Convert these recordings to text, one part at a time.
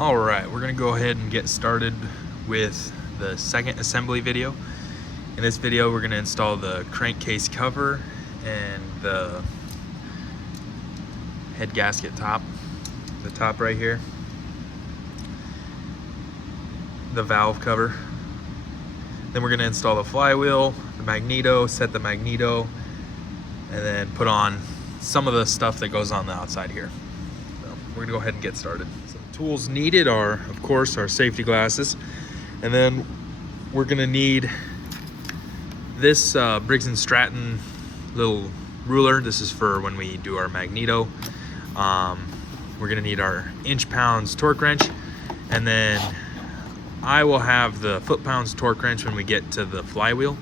All right, we're gonna go ahead and get started with the second assembly video. In this video, we're gonna install the crankcase cover and the head gasket top, the top right here, the valve cover. Then we're gonna install the flywheel, the magneto, set the magneto, and then put on some of the stuff that goes on the outside here. So we're gonna go ahead and get started. So the tools needed are, of course, our safety glasses, and then we're gonna need this Briggs & Stratton little ruler. This is for when we do our magneto. We're gonna need our inch-pounds torque wrench, and then I will have the foot-pounds torque wrench when we get to the flywheel.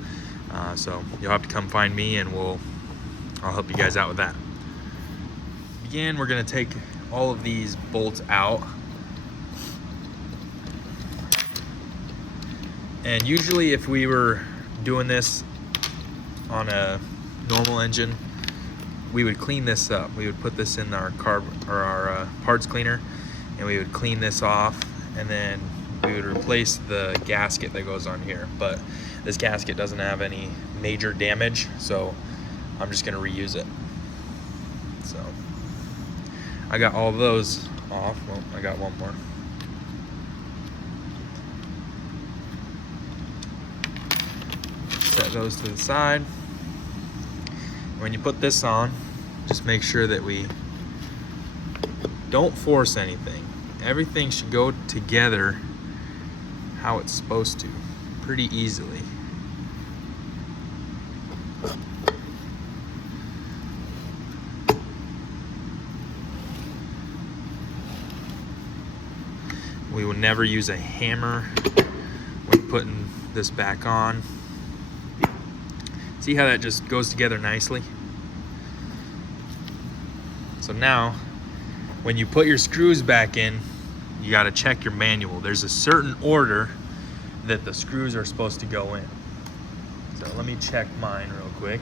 So you'll have to come find me and I'll help you guys out with that. To begin, we're gonna take all of these bolts out. And usually if we were doing this on a normal engine, we would clean this up. We would put this in our parts cleaner, and we would clean this off, and then we would replace the gasket that goes on here. But this gasket doesn't have any major damage, so I'm just gonna reuse it. So I got all those off. Well, I got one more. Set those to the side. When you put this on, just make sure that we don't force anything. Everything should go together how it's supposed to, pretty easily. We will never use a hammer when putting this back on. See how that just goes together nicely? So now, when you put your screws back in, you gotta check your manual. There's a certain order that the screws are supposed to go in. So let me check mine real quick.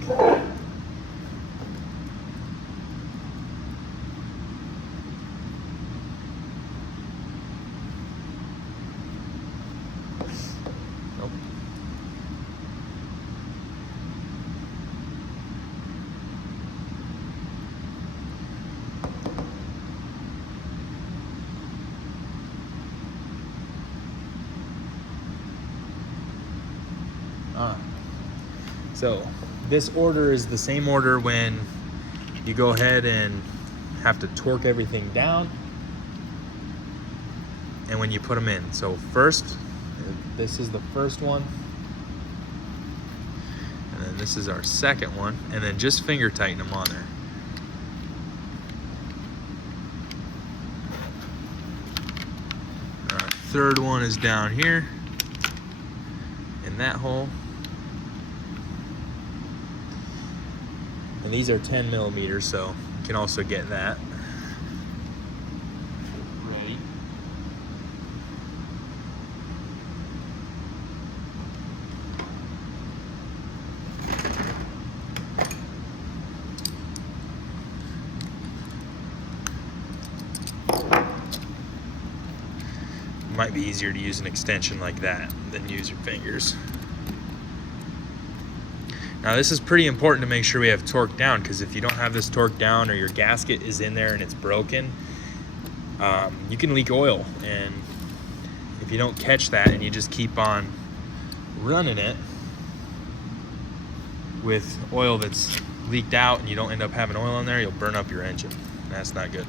Nope. So this order is the same order when you go ahead and have to torque everything down and when you put them in. So first, this is the first one, and then this is our second one, and then just finger tighten them on there. Our third one is down here in that hole. And these are 10 millimeters, so you can also get that. Ready. It might be easier to use an extension like that than use your fingers. Now this is pretty important to make sure we have torque down, because if you don't have this torque down or your gasket is in there and it's broken, you can leak oil. And if you don't catch that and you just keep on running it with oil that's leaked out and you don't end up having oil in there, you'll burn up your engine. That's not good.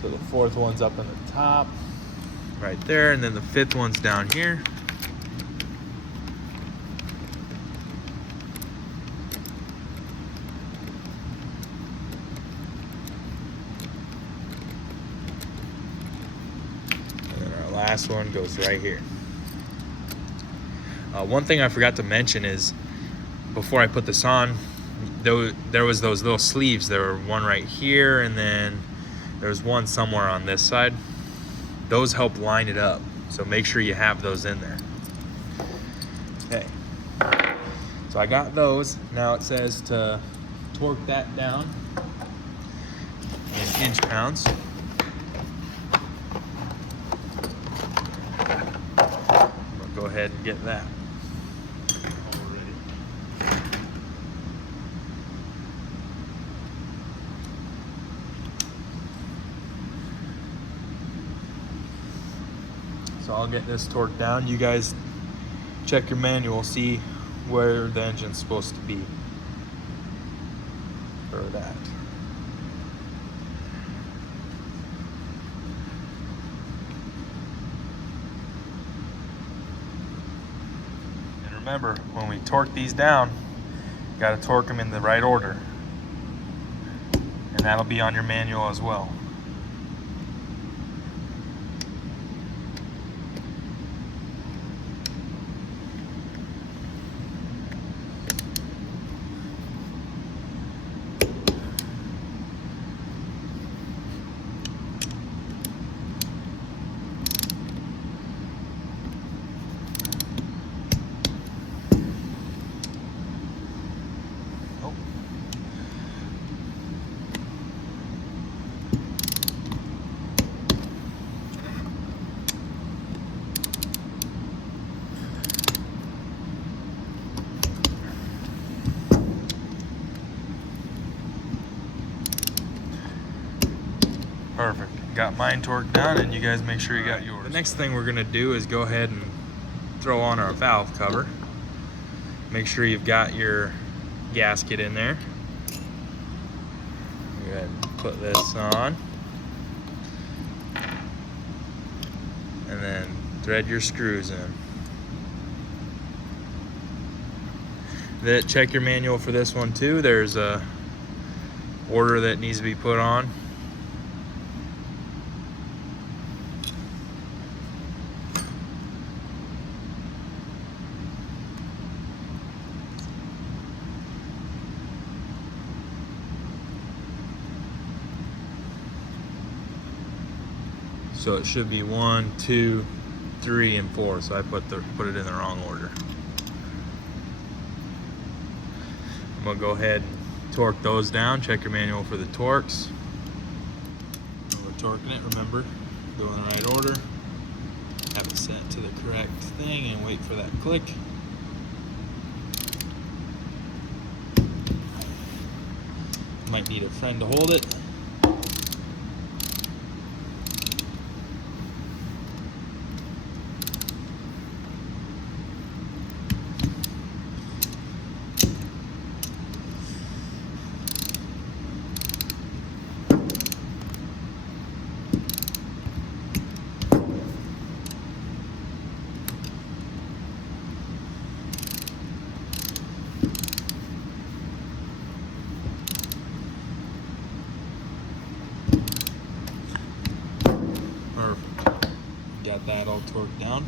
So the fourth one's up on the top, right there, and then the fifth one's down here. Last one goes right here. One thing I forgot to mention is, before I put this on, there was those little sleeves. There were one right here, and then there was one somewhere on this side. Those help line it up, so make sure you have those in there. Okay, so I got those. Now it says to torque that down. And inch-pounds. We'll go ahead and get that. So I'll get this torqued down. You guys check your manual, see where the engine's supposed to be for that. And remember, when we torque these down, you gotta torque them in the right order. And that'll be on your manual as well. Perfect. Got mine torqued down, and you guys make sure you got yours. The next thing we're gonna do is go ahead and throw on our valve cover. Make sure you've got your gasket in there. Go ahead and put this on. And then thread your screws in. Check your manual for this one too. There's a order that needs to be put on. So it should be 1, 2, 3, and 4. So I put it in the wrong order. I'm gonna go ahead and torque those down. Check your manual for the torques. When we're torquing it, remember, go in the right order. Have it set to the correct thing and wait for that click. Might need a friend to hold it. Got that all torqued down.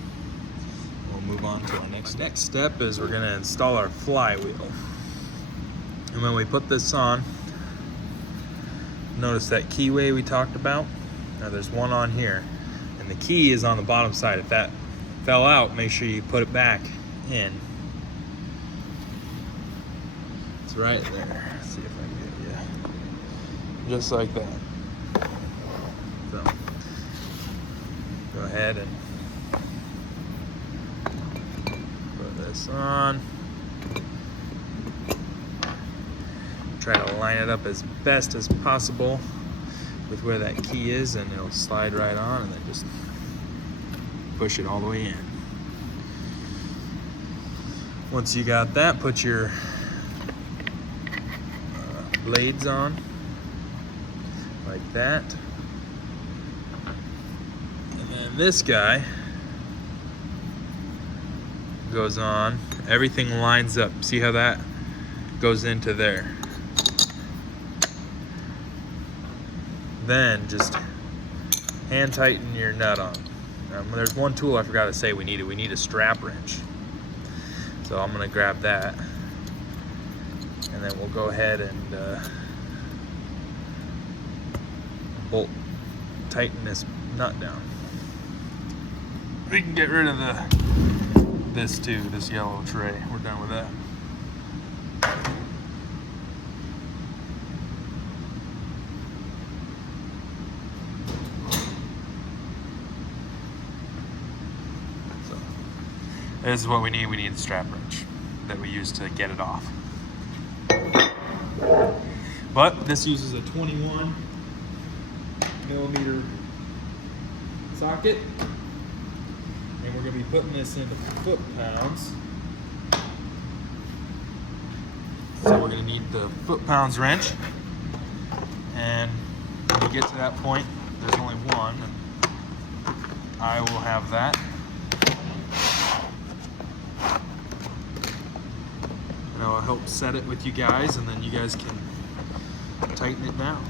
We'll move on to our next step is we're going to install our flywheel. And when we put this on, notice that keyway we talked about. Now there's one on here, and the key is on the bottom side. If that fell out, make sure you put it back in. It's right there. Let's see if I can get you. Just like that. So go ahead and put this on. Try to line it up as best as possible with where that key is, and it'll slide right on, and then just push it all the way in. Once you got that, put your blades on like that. And then this guy goes on. Everything lines up. See how that goes into there? Then just hand tighten your nut on. There's one tool I forgot to say we needed. We need a strap wrench. So I'm gonna grab that, and then we'll go ahead and tighten this nut down. We can get rid of this too, this yellow tray. We're done with that. This is what we need. We need the strap wrench that we use to get it off. But this uses a 21 millimeter socket, and we're going to be putting this into foot-pounds. So we're going to need the foot-pounds wrench, and when we get to that point, there's only one. I will have that. And I'll help set it with you guys, and then you guys can tighten it down.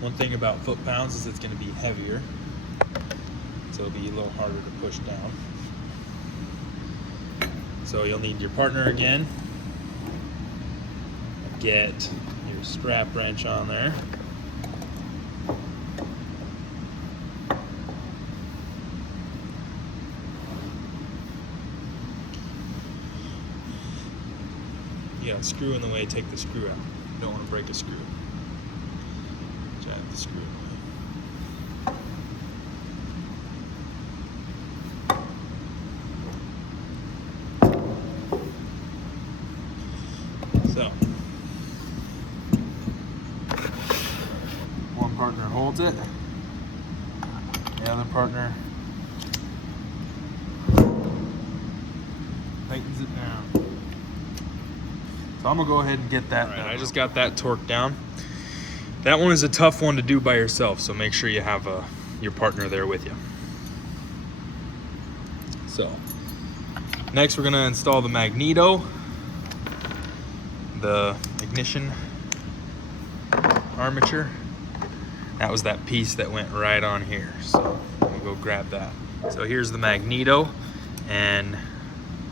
One thing about foot-pounds is it's going to be heavier, so it'll be a little harder to push down. So you'll need your partner again. Get your strap wrench on there. You got a screw in the way, take the screw out. You don't want to break a screw. Jab the screw away. So, one partner holds it, the other partner tightens it down. So I'm gonna go ahead and get that. All right, I just got that torqued down. That one is a tough one to do by yourself, so make sure you have your partner there with you. So, next we're gonna install the magneto, the ignition armature. That was that piece that went right on here, so we'll go grab that. So here's the magneto, and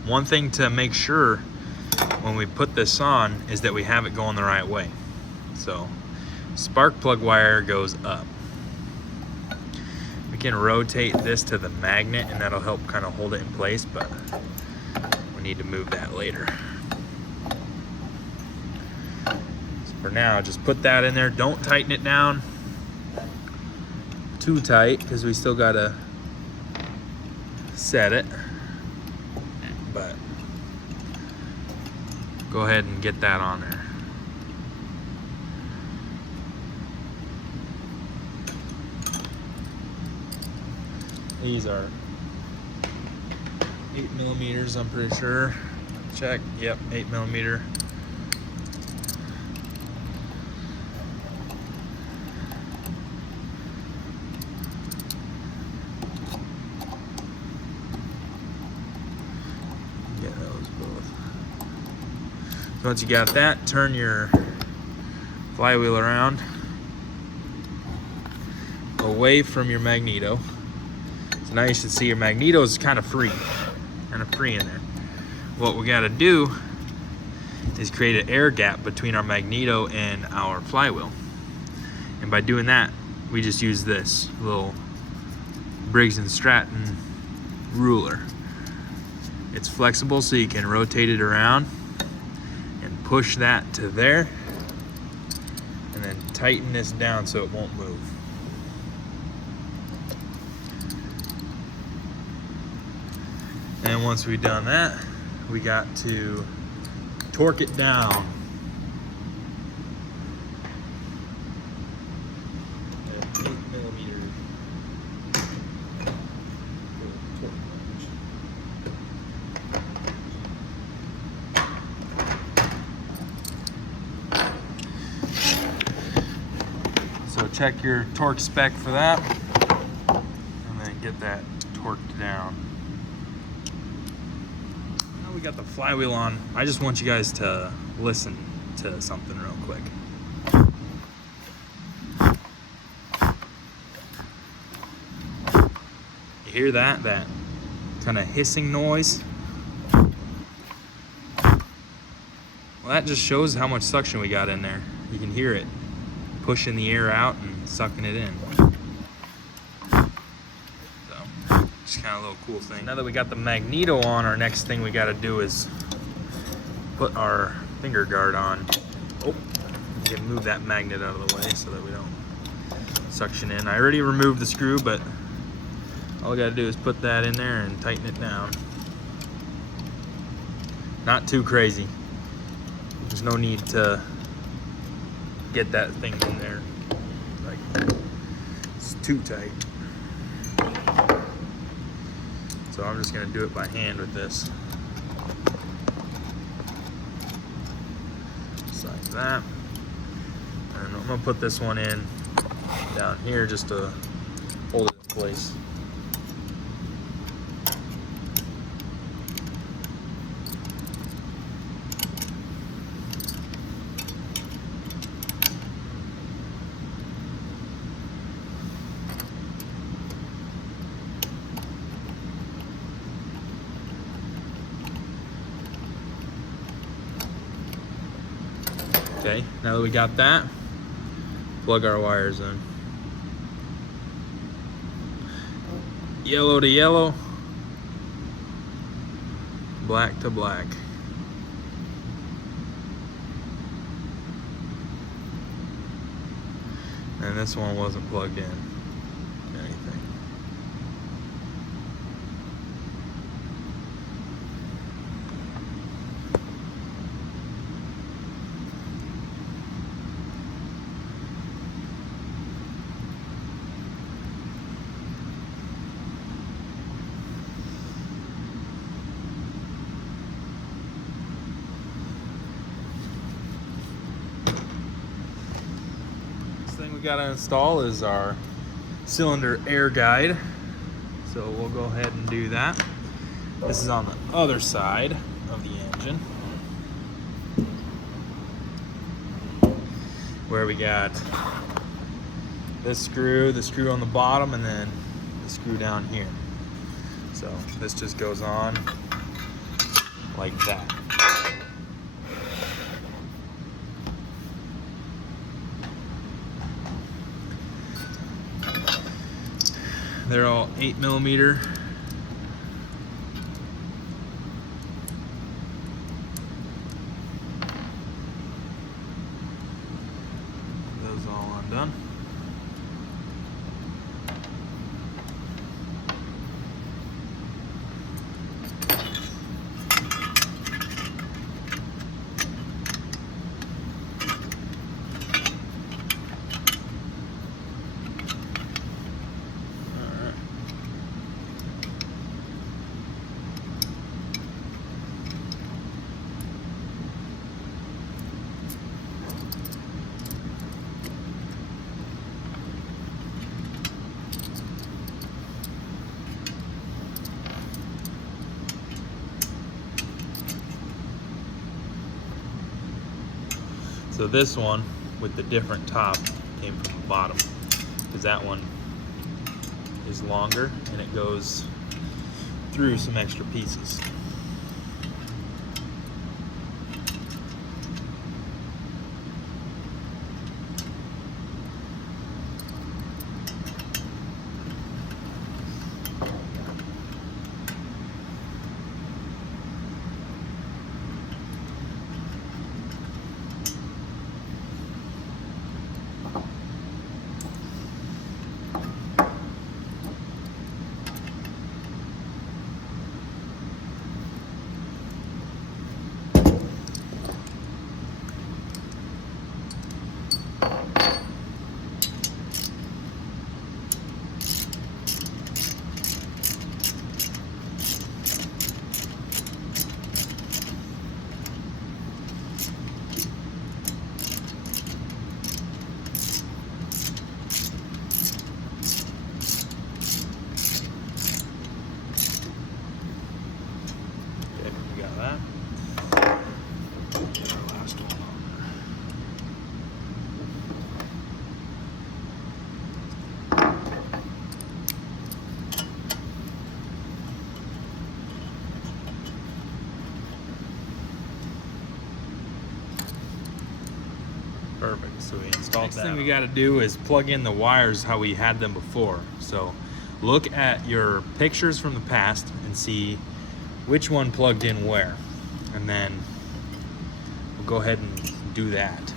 one thing to make sure when we put this on is that we have it going the right way. So, spark plug wire goes up. We can rotate this to the magnet and that'll help kind of hold it in place, but we need to move that later. So for now, just put that in there. Don't tighten it down too tight because we still gotta set it, but go ahead and get that on there. These are 8 millimeters, I'm pretty sure. Check, yep, 8 millimeter. Get those both. So once you got that, turn your flywheel around away from your magneto. So now you should see your magneto is kind of free in there. What we got to do is create an air gap between our magneto and our flywheel. And by doing that, we just use this little Briggs & Stratton ruler. It's flexible, so you can rotate it around and push that to there, and then tighten this down so it won't move. And once we've done that, we got to torque it down. At 8 millimeter torque wrench. So check your torque spec for that, and then get that torqued down. We got the flywheel on. I just want you guys to listen to something real quick. You hear that? That kind of hissing noise. Well, that just shows how much suction we got in there. You can hear it pushing the air out and sucking it in. So, just kind of a little cool thing. Now that we got the magneto on, our next thing we got to do is put our finger guard on. Oh, we can move that magnet out of the way so that we don't suction in. I already removed the screw, but all I got to do is put that in there and tighten it down. Not too crazy. There's no need to get that thing in there. Like, it's too tight. So I'm just gonna do it by hand with this. Just like that. And I'm gonna put this one in down here just to hold it in place. Okay, now that we got that, plug our wires in. Yellow to yellow, black to black. And this one wasn't plugged in or anything. Thing we got to install is our cylinder air guide, so we'll go ahead and do that. This is on the other side of the engine, where we got this screw, the screw on the bottom, and then the screw down here. So this just goes on like that. They're all 8mm. Those all undone. So this one with the different top came from the bottom, because that one is longer and it goes through some extra pieces. Perfect. So we installed that. Next thing we got to do is plug in the wires how we had them before. So look at your pictures from the past and see which one plugged in where, and then we'll go ahead and do that.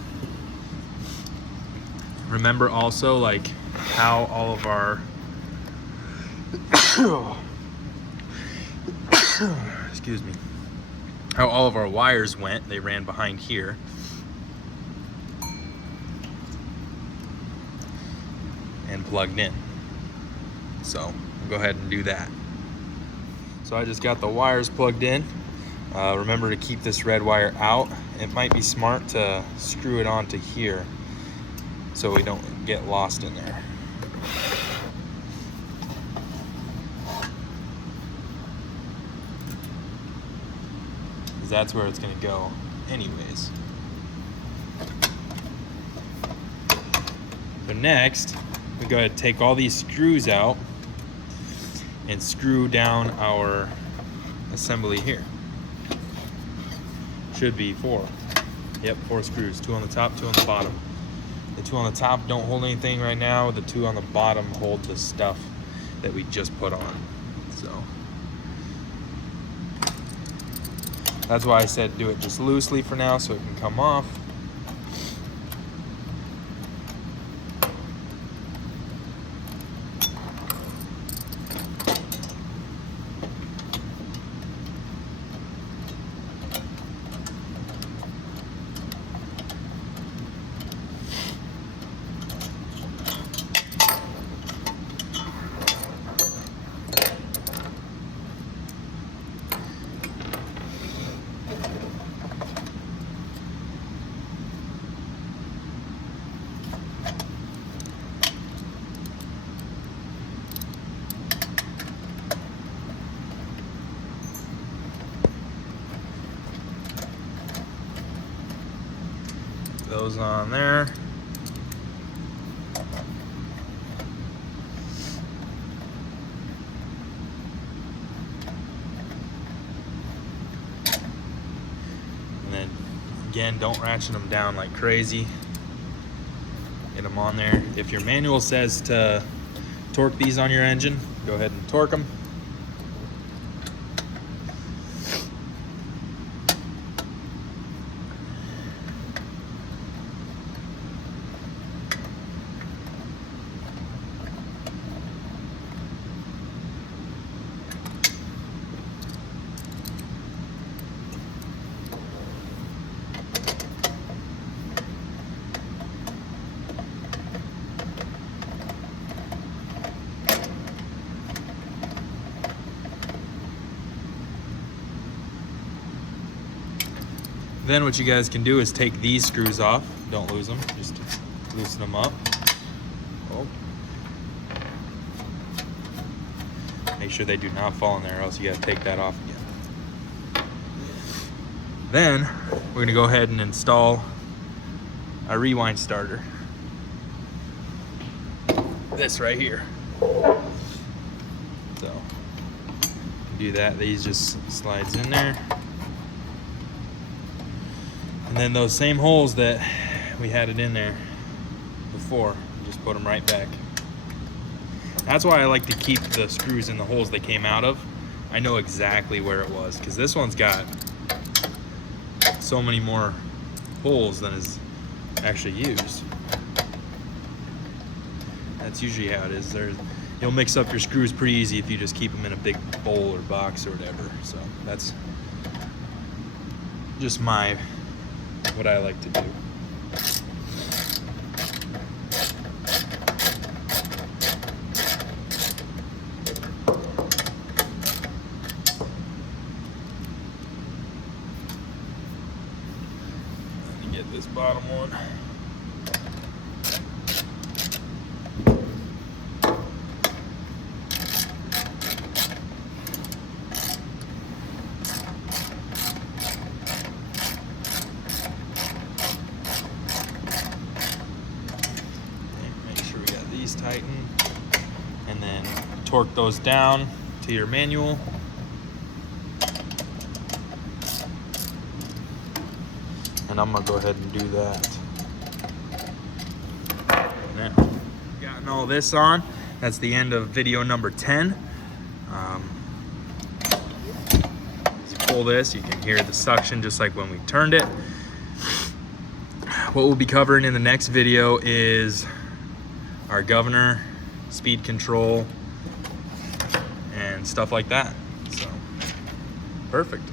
Remember also like how all of our excuse me, how all of our wires went. They ran behind here. And plugged in. So we'll go ahead and do that. So I just got the wires plugged in. Remember to keep this red wire out. It might be smart to screw it onto here so we don't get lost in there. Because that's where it's going to go anyways. So next, we go ahead and take all these screws out and screw down our assembly here. Should be 4. Yep, 4 screws. 2 on the top, 2 on the bottom. The 2 on the top don't hold anything right now. The 2 on the bottom hold the stuff that we just put on. So that's why I said do it just loosely for now so it can come off. Those on there. And then again, don't ratchet them down like crazy. Get them on there. If your manual says to torque these on your engine, go ahead and torque them. Then what you guys can do is take these screws off. Don't lose them, just loosen them up. Oh. Make sure they do not fall in there, or else you gotta take that off again. Then we're gonna go ahead and install a rewind starter. This right here. So do that. These just slides in there. And then those same holes that we had it in there before, just put them right back. That's why I like to keep the screws in the holes they came out of. I know exactly where it was, because this one's got so many more holes than is actually used. That's usually how it is. You'll mix up your screws pretty easy if you just keep them in a big bowl or box or whatever. So that's just what I like to do. Let me get this bottom one. Tighten, and then torque those down to your manual. And I'm gonna go ahead and do that. putting all this on. That's the end of video number 10. As you pull this, you can hear the suction just like when we turned it. What we'll be covering in the next video is our governor, speed control, and stuff like that. So, perfect.